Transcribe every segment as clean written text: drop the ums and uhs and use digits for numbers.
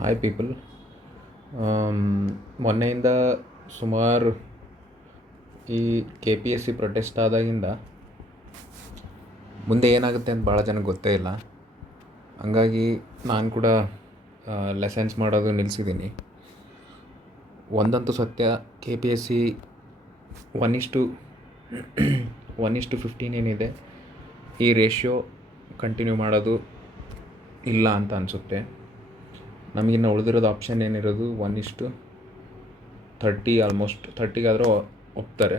Hi people. ಮೊನ್ನೆಯಿಂದ ಸುಮಾರು ಈ KPSC protest ಆದಾಗಿಂದ ಮುಂದೆ ಏನಾಗುತ್ತೆ ಅಂತ ಭಾಳ ಜನಕ್ಕೆ ಗೊತ್ತೇ ಇಲ್ಲ. ಹಂಗಾಗಿ ನಾನು ಕೂಡ ಲೆಸನ್ಸ್ ಮಾಡೋದು ನಿಲ್ಲಿಸಿದ್ದೀನಿ. ಒಂದಂತೂ ಸತ್ಯ, KPSC 1:15 ಏನಿದೆ, ಈ ರೇಷ್ಯೋ ಕಂಟಿನ್ಯೂ ಮಾಡೋದು ಇಲ್ಲ ಅಂತ ಅನಿಸುತ್ತೆ. ನಮಗಿನ್ನು ಉಳಿದಿರೋದು ಆಪ್ಷನ್ ಏನಿರೋದು 1:30, ಆಲ್ಮೋಸ್ಟ್ 30ಗಾದರೂ ಒಪ್ತಾರೆ,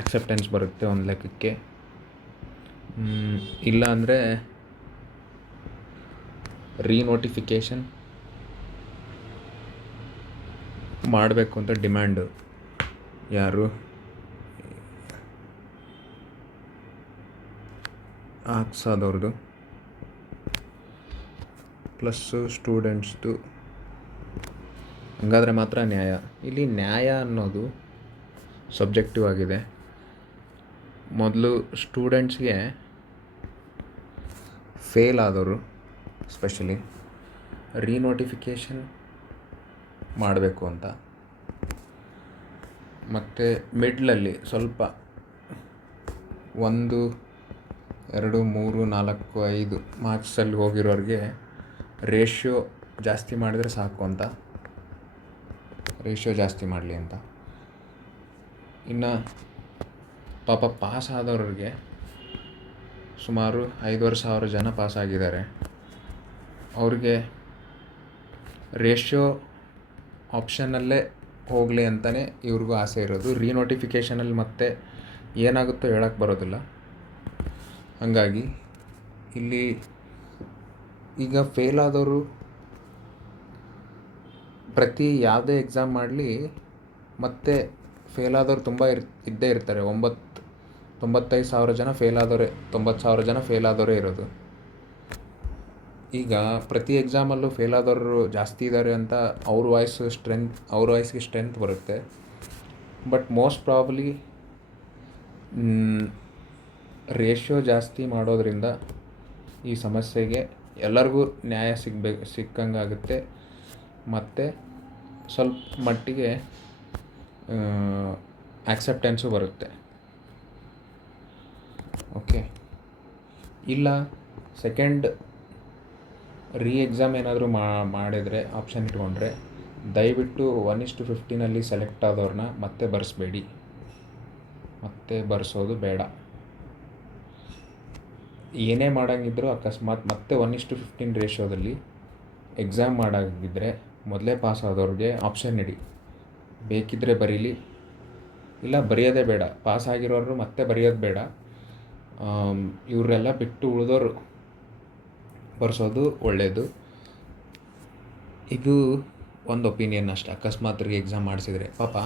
ಅಕ್ಸೆಪ್ಟೆನ್ಸ್ ಬರುತ್ತೆ ಒಂದು ಲೆಕ್ಕಕ್ಕೆ. ಇಲ್ಲ ಅಂದರೆ ರೀನೋಟಿಫಿಕೇಷನ್ ಮಾಡಬೇಕು ಅಂತ ಡಿಮ್ಯಾಂಡು ಯಾರು ಆಕ್ಸಾದವ್ರದ್ದು ಪ್ಲಸ್ಸು ಸ್ಟೂಡೆಂಟ್ಸ್ದು. ಹಂಗಾದರೆ ಮಾತ್ರ ನ್ಯಾಯ. ಇಲ್ಲಿ ನ್ಯಾಯ ಅನ್ನೋದು ಸಬ್ಜೆಕ್ಟಿವ್ ಆಗಿದೆ. ಮೊದಲು ಸ್ಟೂಡೆಂಟ್ಸ್ಗೆ ಫೇಲ್ ಆದವರು ಸ್ಪೆಷಲಿ ರೀನೋಟಿಫಿಕೇಷನ್ ಮಾಡಬೇಕು ಅಂತ, ಮತ್ತು ಮಿಡ್ಲಲ್ಲಿ ಸ್ವಲ್ಪ 1, 2, 3, 4, 5 ಮಾರ್ಕ್ಸಲ್ಲಿ ಹೋಗಿರೋರಿಗೆ ರೇಷ್ಯೋ ಜಾಸ್ತಿ ಮಾಡಿದರೆ ಸಾಕು ಅಂತ, ರೇಷ್ಯೋ ಜಾಸ್ತಿ ಮಾಡಲಿ ಅಂತ. ಇನ್ನು ಪಾಪ ಪಾಸ್ ಆದವ್ರಿಗೆ ಸುಮಾರು 5,500 ಜನ ಪಾಸ್ ಆಗಿದ್ದಾರೆ. ಅವ್ರಿಗೆ ರೇಷ್ಯೋ ಆಪ್ಷನಲ್ಲೇ ಹೋಗಲಿ ಅಂತಲೇ ಇವ್ರಿಗೂ ಆಸೆ ಇರೋದು. ರೀನೋಟಿಫಿಕೇಷನಲ್ಲಿ ಮತ್ತೆ ಏನಾಗುತ್ತೋ ಹೇಳಕ್ಕೆ ಬರೋದಿಲ್ಲ. ಹಾಗಾಗಿ ಇಲ್ಲಿ ಈಗ ಫೇಲ್ ಆದವರು ಪ್ರತಿ ಯಾವುದೇ ಎಕ್ಸಾಮ್ ಮಾಡಲಿ ಮತ್ತೆ ಫೇಲ್ ಆದವ್ರು ತುಂಬ ಇದ್ದೇ ಇರ್ತಾರೆ. 95,000 ಜನ ಫೇಲ್ ಆದವರೇ, 90,000 ಜನ ಫೇಲ್ ಆದವರೇ ಇರೋದು. ಈಗ ಪ್ರತಿ ಎಕ್ಸಾಮಲ್ಲೂ ಫೇಲ್ ಆದವರು ಜಾಸ್ತಿ ಇದ್ದಾರೆ ಅಂತ ಅವ್ರ ವಾಯ್ಸ್ಗೆ ಸ್ಟ್ರೆಂತ್ ಬರುತ್ತೆ. ಬಟ್ ಮೋಸ್ಟ್ ಪ್ರಾಬಲಿ ರೇಷ್ಯೋ ಜಾಸ್ತಿ ಮಾಡೋದ್ರಿಂದ ಈ ಸಮಸ್ಯೆಗೆ ಎಲ್ಲರಿಗೂ ನ್ಯಾಯ ಸಿಕ್ಕಂಗಾಗುತ್ತೆ, ಮತ್ತು ಸ್ವಲ್ಪ ಮಟ್ಟಿಗೆ ಆಕ್ಸೆಪ್ಟೆನ್ಸು ಬರುತ್ತೆ. ಓಕೆ, ಇಲ್ಲ ಸೆಕೆಂಡ್ ಎಕ್ಸಾಮ್ ಏನಾದರೂ ಮಾಡಿದರೆ, ಆಪ್ಷನ್ ಇಟ್ಕೊಂಡ್ರೆ, ದಯವಿಟ್ಟು 1:15 ಸೆಲೆಕ್ಟ್ ಆದವ್ರನ್ನ ಮತ್ತೆ ಬರೆಸ್ಬೇಡಿ, ಮತ್ತೆ ಬರೆಸೋದು ಬೇಡ. ಏನೇ ಮಾಡೋಂಗಿದ್ರು ಅಕಸ್ಮಾತ್ ಮತ್ತೆ 1:15 ರೇಷ್ಯೋದಲ್ಲಿ ಎಕ್ಸಾಮ್ ಮಾಡೋಂಗಿದ್ರೆ ಮೊದಲೇ ಪಾಸ್ ಆದವ್ರಿಗೆ ಆಪ್ಷನ್ ಇಡಿ. ಬೇಕಿದ್ದರೆ ಬರೀಲಿ, ಇಲ್ಲ ಬರೆಯೋದೇ ಬೇಡ. ಪಾಸ್ ಆಗಿರೋರು ಮತ್ತೆ ಬರೆಯೋದು ಬೇಡ. ಇವರೆಲ್ಲ ಬಿಟ್ಟು ಉಳಿದವರು ಬರೆಸೋದು ಒಳ್ಳೆಯದು. ಇದು ಒಂದು ಒಪಿನಿಯನ್ ಅಷ್ಟೆ. ಅಕಸ್ಮಾತ್ ಎಕ್ಸಾಮ್ ಮಾಡಿಸಿದರೆ ಪಾಪ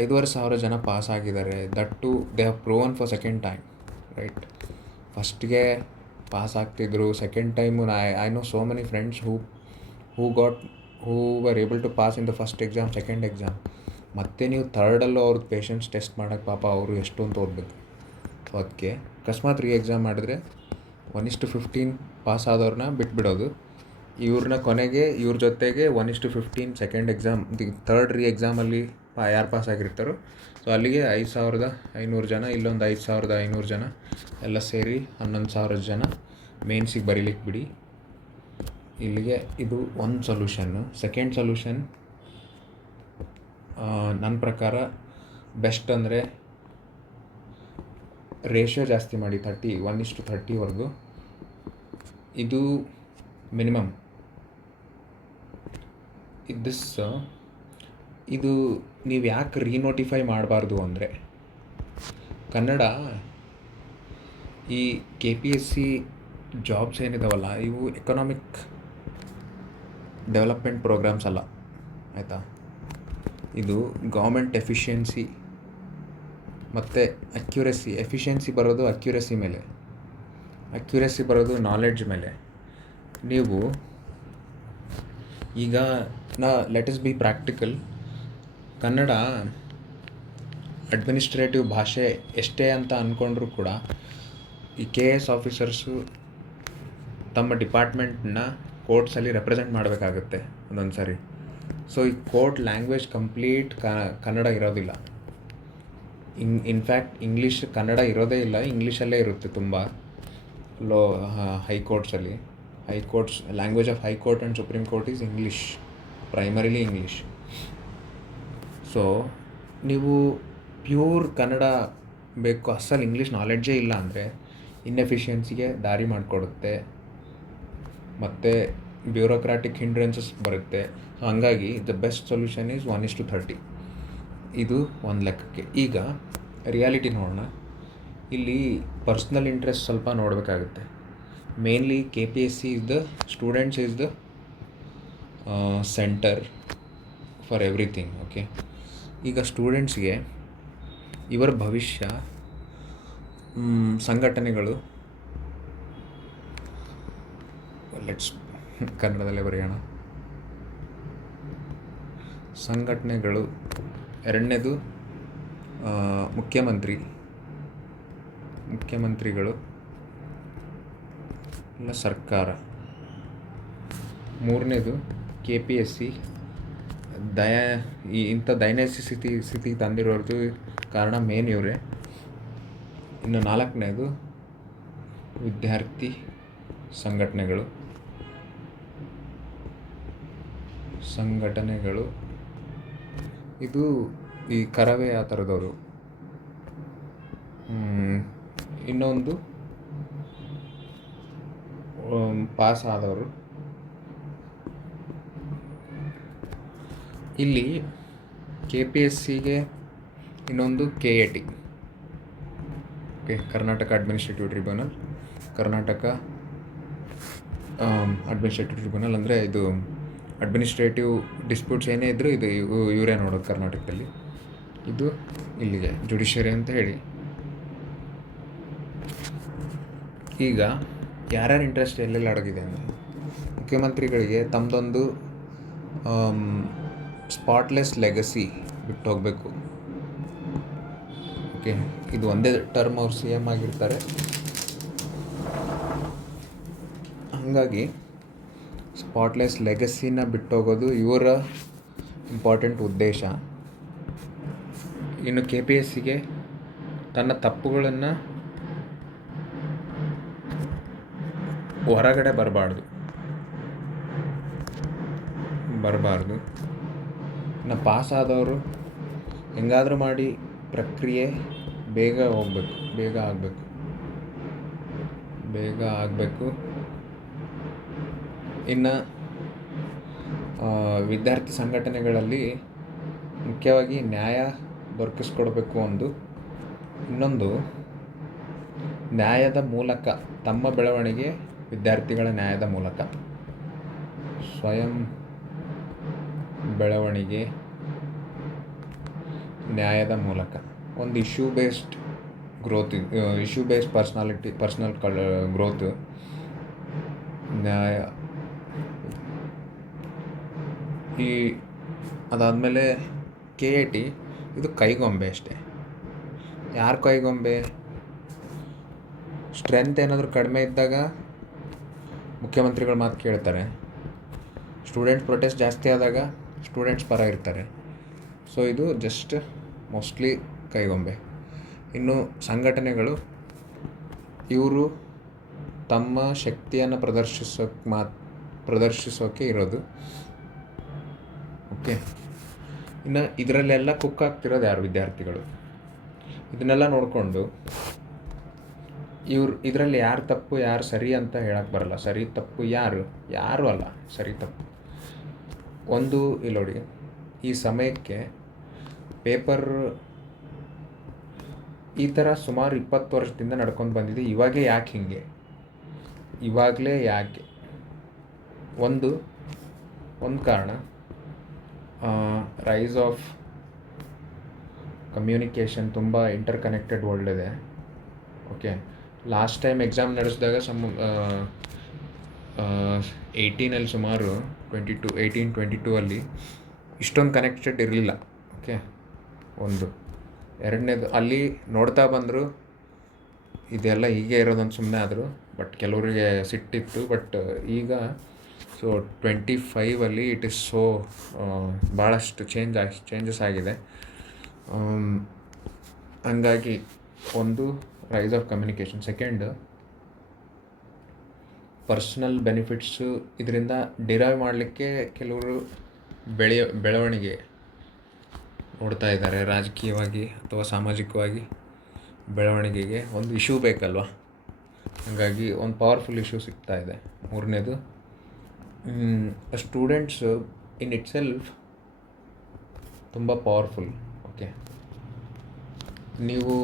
5,500 ಜನ ಪಾಸ್ ಆಗಿದ್ದಾರೆ. That too they have proven for second time, right? ಫಸ್ಟ್ಗೆ ಪಾಸ್ ಆಗ್ತಿದ್ರು, second time I know so many friends who were able to pass in the first exam, second exam. ಮತ್ತು ನೀವು ಥರ್ಡಲ್ಲೂ ಅವ್ರದ್ದು ಪೇಷನ್ಸ್ ಟೆಸ್ಟ್ ಮಾಡೋಕ್ಕೆ ಪಾಪ ಅವರು ಎಷ್ಟೊಂದು ಓದಬೇಕು. ಸೊ ಅದಕ್ಕೆ ಅಕಸ್ಮಾತ್ ಎಕ್ಸಾಮ್ ಮಾಡಿದ್ರೆ 1:15 ಪಾಸ್ ಆದವ್ರನ್ನ ಬಿಟ್ಬಿಡೋದು. ಇವ್ರನ್ನ ಕೊನೆಗೆ ಇವ್ರ ಜೊತೆಗೆ 1:15 ಸೆಕೆಂಡ್ ಎಕ್ಸಾಮ್, ಥರ್ಡ್ ಎಕ್ಸಾಮಲ್ಲಿ ಯಾರು ಪಾಸ್ ಆಗಿರ್ತಾರೋ ಸೊ ಅಲ್ಲಿಗೆ 5,500 ಜನ, ಇಲ್ಲೊಂದು 5,500 ಜನ ಎಲ್ಲ ಸೇರಿ 11,000 ಜನ ಮೇನ್ಸಿಗೆ ಬರೀಲಿಕ್ಕೆ ಬಿಡಿ. ಇಲ್ಲಿಗೆ ಇದು ಒಂದು ಸೊಲ್ಯೂಷನ್ನು. ಸೆಕೆಂಡ್ ಸೊಲ್ಯೂಷನ್ ನನ್ನ ಪ್ರಕಾರ ಬೆಸ್ಟ್ ಅಂದರೆ ರೇಷ್ಯೋ ಜಾಸ್ತಿ ಮಾಡಿ, 1:30ವರೆಗೂ. ಇದು ಮಿನಿಮಮ್. ಇದು ನೀವು ಯಾಕೆ ರೀನೋಟಿಫೈ ಮಾಡಬಾರ್ದು ಅಂದರೆ, ಕನ್ನಡ ಈ KPSC ಜಾಬ್ಸ್ ಏನಿದಾವಲ್ಲ, ಇವು ಎಕನಾಮಿಕ್ ಡೆವಲಪ್ಮೆಂಟ್ ಪ್ರೋಗ್ರಾಮ್ಸ್ ಅಲ್ಲ, ಆಯಿತಾ? ಇದು ಗೌರ್ಮೆಂಟ್ ಎಫಿಷಿಯನ್ಸಿ ಮತ್ತು ಎಫಿಷಿಯನ್ಸಿ ಬರೋದು ಅಕ್ಯುರಸಿ ಮೇಲೆ, ಅಕ್ಯುರಸಿ ಬರೋದು ನಾಲೆಡ್ಜ್ ಮೇಲೆ. ನೀವು ಈಗ let us be practical. Kannada administrative ಭಾಷೆ ಎಷ್ಟೇ ಅಂತ ಅಂದ್ಕೊಂಡ್ರೂ ಕೂಡ ಈ KS ಆಫೀಸರ್ಸು ತಮ್ಮ ಡಿಪಾರ್ಟ್ಮೆಂಟನ್ನ ಕೋರ್ಟ್ಸಲ್ಲಿ ರೆಪ್ರೆಸೆಂಟ್ ಮಾಡಬೇಕಾಗುತ್ತೆ ಒಂದೊಂದು ಸಾರಿ. ಸೊ ಈ ಕೋರ್ಟ್ ಲ್ಯಾಂಗ್ವೇಜ್ ಕಂಪ್ಲೀಟ್ ಕನ್ನಡ ಇರೋದಿಲ್ಲ. ಇನ್ಫ್ಯಾಕ್ಟ್ ಇಂಗ್ಲೀಷ್ ಕನ್ನಡ ಇರೋದೇ ಇಲ್ಲ, ಇಂಗ್ಲೀಷಲ್ಲೇ ಇರುತ್ತೆ ತುಂಬ ಹೈಕೋರ್ಟ್ಸಲ್ಲಿ. High courts language of high court and supreme court is English, primarily English. So ನೀವು ಪ್ಯೂರ್ ಕನ್ನಡ ಬೇಕು, ಅಸಲು ಇಂಗ್ಲೀಷ್ ನಾಲೆಡ್ಜೇ ಇಲ್ಲ ಅಂದರೆ ಇನ್ಎಫಿಷಿಯನ್ಸಿಗೆ ದಾರಿ ಮಾಡಿಕೊಡುತ್ತೆ ಮತ್ತು ಬ್ಯೂರೋಕ್ರಾಟಿಕ್ ಹಿಂಡ್ರೆನ್ಸಸ್ ಬರುತ್ತೆ. ಸೊ ಹಂಗಾಗಿ ದ ಬೆಸ್ಟ್ ಸೊಲ್ಯೂಷನ್ ಈಸ್ 1:30. ಇದು ಒಂದು ಲೆಕ್ಕಕ್ಕೆ. ಈಗ ರಿಯಾಲಿಟಿ ನೋಡೋಣ. ಇಲ್ಲಿ ಪರ್ಸ್ನಲ್ ಇಂಟ್ರೆಸ್ಟ್ ಸ್ವಲ್ಪ ನೋಡಬೇಕಾಗುತ್ತೆ. Mainly KPSC is the students is the centre for everything. Okay, ಈಗ ಸ್ಟೂಡೆಂಟ್ಸ್ಗೆ ಇವರ ಭವಿಷ್ಯ ಸಂಘಟನೆಗಳು, ಲೆಟ್ಸ್ ಕನ್ನಡದಲ್ಲೇ ಬರೆಯೋಣ. ಸಂಘಟನೆಗಳು, ಎರಡನೇದು ಮುಖ್ಯಮಂತ್ರಿಗಳು ಇಲ್ಲ ಸರ್ಕಾರ, ಮೂರನೇದು KPSC ಇಂಥ ದೈನಂದಿನ ಸ್ಥಿತಿ ತಂದಿರೋದು ಕಾರಣ ಮೇನ್ ಇವರೇ. ಇನ್ನು ನಾಲ್ಕನೇದು ವಿದ್ಯಾರ್ಥಿ ಸಂಘಟನೆಗಳು, ಇದು ಈ ಕರವೇ ಆ ಥರದವರು. ಇನ್ನೊಂದು ಪಾಸ್ ಆದವರು. ಇಲ್ಲಿ KPSCಗೆ ಇನ್ನೊಂದು KAT, okay, Karnataka administrative tribunal. Karnataka administrative tribunal ಅಂದರೆ ಇದು ಅಡ್ಮಿನಿಸ್ಟ್ರೇಟಿವ್ ಡಿಸ್ಪ್ಯೂಟ್ಸ್ ಏನೇ ಇದ್ದರೂ ಇದು ಇವರೇ ನೋಡೋದು ಕರ್ನಾಟಕದಲ್ಲಿ. ಇದು ಇಲ್ಲಿಗೆ ಜುಡಿಷಿಯರಿ ಅಂತ ಹೇಳಿ. ಈಗ ಯಾರ್ಯಾರ ಇಂಟ್ರೆಸ್ಟ್ ಎಲ್ಲೆಲ್ಲಿ ಅಡಗಿದೆ ಅಂದರೆ, ಮುಖ್ಯಮಂತ್ರಿಗಳಿಗೆ ತಮ್ಮದೊಂದು ಸ್ಪಾಟ್ಲೆಸ್ ಲೆಗಸಿ ಬಿಟ್ಟು ಹೋಗಬೇಕು. ಓಕೆ, ಇದು ಒಂದೇ ಟರ್ಮ್ ಅವ್ರು CM ಆಗಿರ್ತಾರೆ. ಹಾಗಾಗಿ ಸ್ಪಾಟ್ಲೆಸ್ ಲೆಗಸಿನ ಬಿಟ್ಟೋಗೋದು ಇವರ ಇಂಪಾರ್ಟೆಂಟ್ ಉದ್ದೇಶ. ಇನ್ನು KPSCಗೆ ತನ್ನ ತಪ್ಪುಗಳನ್ನು ಹೊರಗಡೆ ಬರಬಾರ್ದು. ಇನ್ನು ಪಾಸ್ ಆದವರು ಹೆಂಗಾದರೂ ಮಾಡಿ ಪ್ರಕ್ರಿಯೆ ಬೇಗ ಆಗಬೇಕು. ಇನ್ನು ವಿದ್ಯಾರ್ಥಿ ಸಂಘಟನೆಗಳಲ್ಲಿ ಮುಖ್ಯವಾಗಿ ನ್ಯಾಯ ದೊರಕಿಸ್ಕೊಡ್ಬೇಕು ಒಂದು. ಇನ್ನೊಂದು, ನ್ಯಾಯದ ಮೂಲಕ ತಮ್ಮ ಬೆಳವಣಿಗೆ, ವಿದ್ಯಾರ್ಥಿಗಳ ನ್ಯಾಯದ ಮೂಲಕ ಸ್ವಯಂ ಬೆಳವಣಿಗೆ, ನ್ಯಾಯದ ಮೂಲಕ ಒಂದು ಇಶ್ಯೂ ಬೇಸ್ಡ್ ಪರ್ಸನಲ್ ಗ್ರೋತ್, ನ್ಯಾಯ. ಅದಾದಮೇಲೆ KAT ಇದು ಕೈಗೊಂಬೆ ಅಷ್ಟೇ. ಯಾರು ಕೈಗೊಂಬೆ? ಸ್ಟ್ರೆಂತ್ ಏನಾದರೂ ಕಡಿಮೆ ಇದ್ದಾಗ ಮುಖ್ಯಮಂತ್ರಿಗಳ ಮಾತು ಕೇಳ್ತಾರೆ, ಸ್ಟೂಡೆಂಟ್ ಪ್ರೊಟೆಸ್ಟ್ ಜಾಸ್ತಿ ಆದಾಗ ಸ್ಟೂಡೆಂಟ್ಸ್ ಪರ ಇರ್ತಾರೆ. ಸೊ ಇದು ಜಸ್ಟ್ ಮೋಸ್ಟ್ಲಿ ಕೈಗೊಂಬೆ. ಇನ್ನು ಸಂಘಟನೆಗಳು, ಇವರು ತಮ್ಮ ಶಕ್ತಿಯನ್ನು ಪ್ರದರ್ಶಿಸೋಕ್ಕೆ ಇರೋದು. ಓಕೆ, ಇನ್ನು ಇದರಲ್ಲೆಲ್ಲ ಕುಕ್ಕಾಗ್ತಿರೋದು ಯಾರು? ವಿದ್ಯಾರ್ಥಿಗಳು. ಇದನ್ನೆಲ್ಲ ನೋಡಿಕೊಂಡು ಇದರಲ್ಲಿ ಯಾರು ತಪ್ಪು ಯಾರು ಸರಿ ಅಂತ ಹೇಳಕ್ಕೆ ಬರಲ್ಲ. ಸರಿ ತಪ್ಪು ಯಾರು ಅಲ್ಲ, ಸರಿ ತಪ್ಪು ಒಂದು. ಇಲ್ಲಿ ನೋಡಿ, ಈ ಸಮಯಕ್ಕೆ ಪೇಪರ್ ಈ ಥರ ಸುಮಾರು 20 ವರ್ಷದಿಂದ ನಡ್ಕೊಂಡು ಬಂದಿದೆ. ಇವಾಗಲೇ ಯಾಕೆ ಒಂದು ಕಾರಣ, ರೈಸ್ ಆಫ್ ಕಮ್ಯುನಿಕೇಷನ್. ತುಂಬ ಇಂಟರ್ ಕನೆಕ್ಟೆಡ್ ವರ್ಲ್ಡ್ ಇದೆ. ಓಕೆ, ಲಾಸ್ಟ್ ಟೈಮ್ ಎಕ್ಸಾಮ್ ನಡೆಸಿದಾಗ 18 ಸುಮಾರು 1822 ಅಲ್ಲಿ ಇಷ್ಟೊಂದು ಕನೆಕ್ಟೆಡ್ ಇರಲಿಲ್ಲ. ಓಕೆ, ಒಂದು. ಎರಡನೇದು, ಅಲ್ಲಿ ನೋಡ್ತಾ ಬಂದರು ಇದೆಲ್ಲ ಹೀಗೆ ಇರೋದಂತ ಸುಮ್ಮನೆ ಆದರು. ಬಟ್ ಕೆಲವರಿಗೆ ಸಿಟ್ಟಿತ್ತು. ಬಟ್ ಈಗ ಸೊ 25 ಇಟ್ ಈಸ್ ಸೋ ಭಾಳಷ್ಟು ಚೇಂಜಸ್ ಆಗಿದೆ. ಹಂಗಾಗಿ ಒಂದು rise of communication. Second, personal benefits ಇದರಿಂದ ಡಿರೈವ್ ಮಾಡಲಿಕ್ಕೆ ಕೆಲವರು ಬೆಳವಣಿಗೆ ನೋಡ್ತಾ ಇದ್ದಾರೆ. ರಾಜಕೀಯವಾಗಿ ಅಥವಾ ಸಾಮಾಜಿಕವಾಗಿ ಬೆಳವಣಿಗೆಗೆ ಒಂದು ಇಶ್ಯೂ ಬೇಕಲ್ವ, ಹಾಗಾಗಿ ಒಂದು ಪವರ್ಫುಲ್ ಇಶ್ಯೂ ಸಿಗ್ತಾ ಇದೆ. ಮೂರನೇದು, ಸ್ಟೂಡೆಂಟ್ಸ್ ಇನ್ ಇಟ್ ಸೆಲ್ಫ್ ತುಂಬ ಪವರ್ಫುಲ್. ಓಕೆ, ನೀವು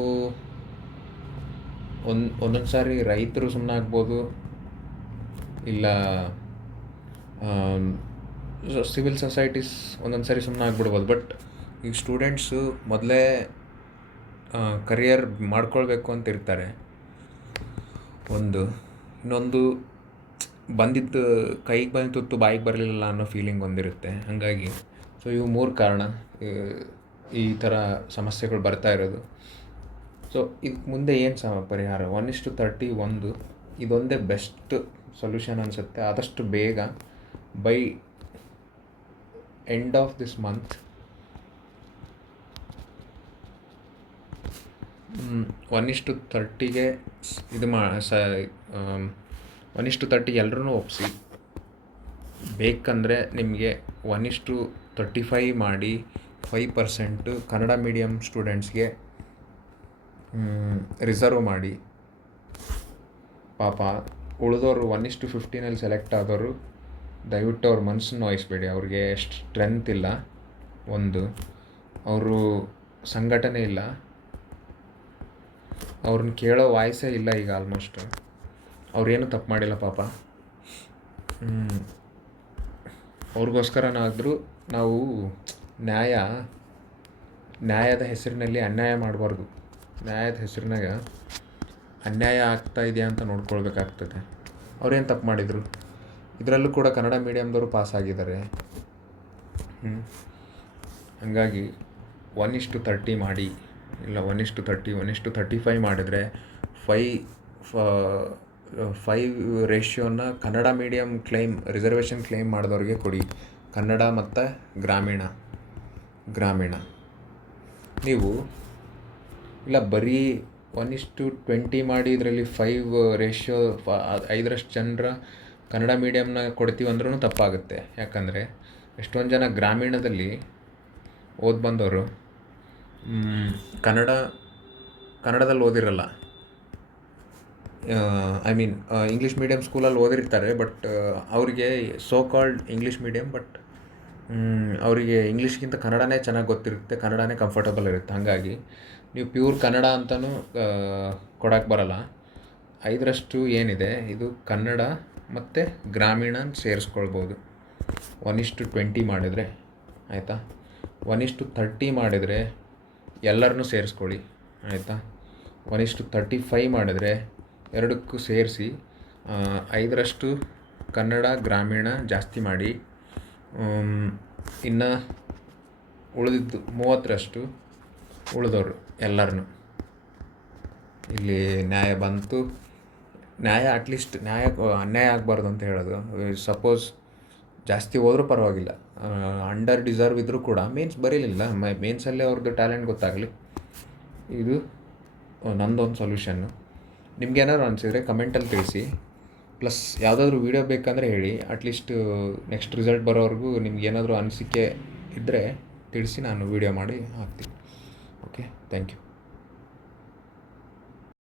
ಒಂದೊಂದು ಸಾರಿ ರೈತರು ಸುಮ್ಮನೆ ಆಗ್ಬೋದು, ಇಲ್ಲ ಸಿವಿಲ್ ಸೊಸೈಟೀಸ್ ಒಂದೊಂದು ಸಾರಿ ಸುಮ್ಮನೆ ಆಗ್ಬಿಡ್ಬೋದು. ಬಟ್ ಈಗ ಸ್ಟೂಡೆಂಟ್ಸು ಮೊದಲೇ ಕರಿಯರ್ ಮಾಡ್ಕೊಳ್ಬೇಕು ಅಂತ ಇರ್ತಾರೆ. ಇನ್ನೊಂದು ಬಂದಿದ್ದು ಕೈಗೆ ಬಂದು ತುತ್ತು ಬಾಯಿಗೆ ಬರಲಿಲ್ಲ ಅನ್ನೋ ಫೀಲಿಂಗ್ ಒಂದಿರುತ್ತೆ. ಹಾಗಾಗಿ ಸೊ ಇವು 3 ಕಾರಣ ಈ ಥರ ಸಮಸ್ಯೆಗಳು ಬರ್ತಾ ಇರೋದು. ಸೊ ಇದಕ್ಕೆ ಮುಂದೆ ಏನು ಪರಿಹಾರ? 1:30 ಇದೊಂದೇ ಬೆಸ್ಟ್ ಸೊಲ್ಯೂಷನ್ ಅನಿಸುತ್ತೆ. ಆದಷ್ಟು ಬೇಗ by end of this month 1:30ಗೆ ಇದು 1:30 ಎಲ್ಲರೂ ಒಪ್ಪಿಸಿ. ಬೇಕಂದರೆ ನಿಮಗೆ 1:35 ಮಾಡಿ 5% ಕನ್ನಡ ಮೀಡಿಯಮ್ ಸ್ಟೂಡೆಂಟ್ಸ್ಗೆ ರಿಸರ್ವ್ ಮಾಡಿ. ಪಾಪ ಉಳಿದವರು 1:15 ಸೆಲೆಕ್ಟ್ ಆದವರು ದಯವಿಟ್ಟು ಅವ್ರ ಮನಸ್ಸನ್ನು ನೋಯಿಸ್ಬೇಡಿ. ಅವ್ರಿಗೆ ಸ್ಟ್ರೆಂತ್ ಇಲ್ಲ, ಅವರು ಸಂಘಟನೆ ಇಲ್ಲ, ಅವ್ರನ್ನ ಕೇಳೋ ವಾಯ್ಸೇ ಇಲ್ಲ ಈಗ. ಆಲ್ಮೋಸ್ಟ್ ಅವ್ರೇನು ತಪ್ಪು ಮಾಡಿಲ್ಲ ಪಾಪ. ಅವ್ರಿಗೋಸ್ಕರನಾದರೂ ನಾವು ನ್ಯಾಯದ ಹೆಸರಿನಲ್ಲಿ ಅನ್ಯಾಯ ಮಾಡಬಾರ್ದು. ನ್ಯಾಯದ ಹೆಸರಿನಾಗ ಅನ್ಯಾಯ ಆಗ್ತಾ ಇದೆಯಾ ಅಂತ ನೋಡ್ಕೊಳ್ಬೇಕಾಗ್ತದೆ. ಅವ್ರೇನು ತಪ್ಪು ಮಾಡಿದರು? ಇದರಲ್ಲೂ ಕೂಡ ಕನ್ನಡ ಮೀಡಿಯಮ್ದವರು ಪಾಸಾಗಿದ್ದಾರೆ. ಹಾಗಾಗಿ 1:30 ಮಾಡಿ, ಇಲ್ಲ 1:30 1:35 ಮಾಡಿದರೆ 5 ರೇಷಿಯೋನ ಕನ್ನಡ ಮೀಡಿಯಮ್ ರಿಸರ್ವೇಷನ್ ಕ್ಲೈಮ್ ಮಾಡಿದವ್ರಿಗೆ ಕೊಡಿ. ಕನ್ನಡ ಮತ್ತು ಗ್ರಾಮೀಣ ನೀವು ಇಲ್ಲ ಬರೀ 1:20 ಮಾಡಿ ಇದರಲ್ಲಿ 5 ರೇಷಿಯೋ 5ರಷ್ಟು ಜನರ ಕನ್ನಡ ಮೀಡಿಯಮ್ನ ಕೊಡ್ತೀವಿ ಅಂದ್ರೂ ತಪ್ಪಾಗುತ್ತೆ. ಯಾಕಂದರೆ ಎಷ್ಟೊಂದು ಜನ ಗ್ರಾಮೀಣದಲ್ಲಿ ಓದಿ ಬಂದವರು ಕನ್ನಡದಲ್ಲಿ ಓದಿರಲ್ಲ. ಇಂಗ್ಲೀಷ್ ಮೀಡಿಯಮ್ ಸ್ಕೂಲಲ್ಲಿ ಓದಿರ್ತಾರೆ. ಬಟ್ ಅವರಿಗೆ so called English medium, but ಅವರಿಗೆ ಇಂಗ್ಲೀಷ್ಗಿಂತ ಕನ್ನಡನೇ ಚೆನ್ನಾಗಿ ಗೊತ್ತಿರುತ್ತೆ, ಕನ್ನಡನೇ ಕಂಫರ್ಟಬಲ್ ಇರುತ್ತೆ. ಹಾಗಾಗಿ ನೀವು ಪ್ಯೂರ್ ಕನ್ನಡ ಅಂತಲೂ ಕೊಡೋಕ್ಕೆ ಬರಲ್ಲ. 5ರಷ್ಟು ಏನಿದೆ ಇದು ಕನ್ನಡ ಮತ್ತು ಗ್ರಾಮೀಣ ಸೇರಿಸ್ಕೊಳ್ಬೋದು 1:20 ಮಾಡಿದರೆ. ಆಯಿತಾ? 1:30 ಮಾಡಿದರೆ ಎಲ್ಲರನ್ನೂ ಸೇರಿಸ್ಕೊಳ್ಳಿ. ಆಯಿತಾ? 1:35 ಮಾಡಿದರೆ ಎರಡಕ್ಕೂ ಸೇರಿಸಿ 5ರಷ್ಟು ಕನ್ನಡ ಗ್ರಾಮೀಣ ಜಾಸ್ತಿ ಮಾಡಿ. ಇನ್ನು ಉಳಿದಿದ್ದು 30ರಷ್ಟು ಉಳಿದವರು ಎಲ್ಲರನ್ನೂ. ಇಲ್ಲಿ ನ್ಯಾಯ ಬಂತು. ಅಟ್ಲೀಸ್ಟ್ ಅನ್ಯಾಯ ಆಗಬಾರ್ದು ಅಂತ ಹೇಳೋದು. ಸಪೋಸ್ ಜಾಸ್ತಿ ಹೋದ್ರೂ ಪರವಾಗಿಲ್ಲ, ಅಂಡರ್ ಡಿಸರ್ವ್ ಇದ್ದರೂ ಕೂಡ ಮೇನ್ಸ್ ಬರೀಲಿಲ್ಲ, ಮೇನ್ಸಲ್ಲೇ ಅವ್ರದ್ದು ಟ್ಯಾಲೆಂಟ್ ಗೊತ್ತಾಗಲಿ. ಇದು ನಂದೊಂದು ಸೊಲ್ಯೂಷನ್ನು. ನಿಮ್ಗೇನಾದ್ರು ಅನಿಸಿದರೆ ಕಮೆಂಟಲ್ಲಿ ತಿಳಿಸಿ. ಪ್ಲಸ್ ಯಾವುದಾದ್ರೂ ವೀಡಿಯೋ ಬೇಕಂದರೆ ಹೇಳಿ. ಅಟ್ಲೀಸ್ಟ್ ನೆಕ್ಸ್ಟ್ ರಿಸಲ್ಟ್ ಬರೋವರೆಗೂ ನಿಮ್ಗೇನಾದರೂ ಅನಿಸಿಕೆ ಇದ್ದರೆ ತಿಳಿಸಿ, ನಾನು ವೀಡಿಯೋ ಮಾಡಿ ಹಾಕ್ತೀನಿ. Okay, thank you.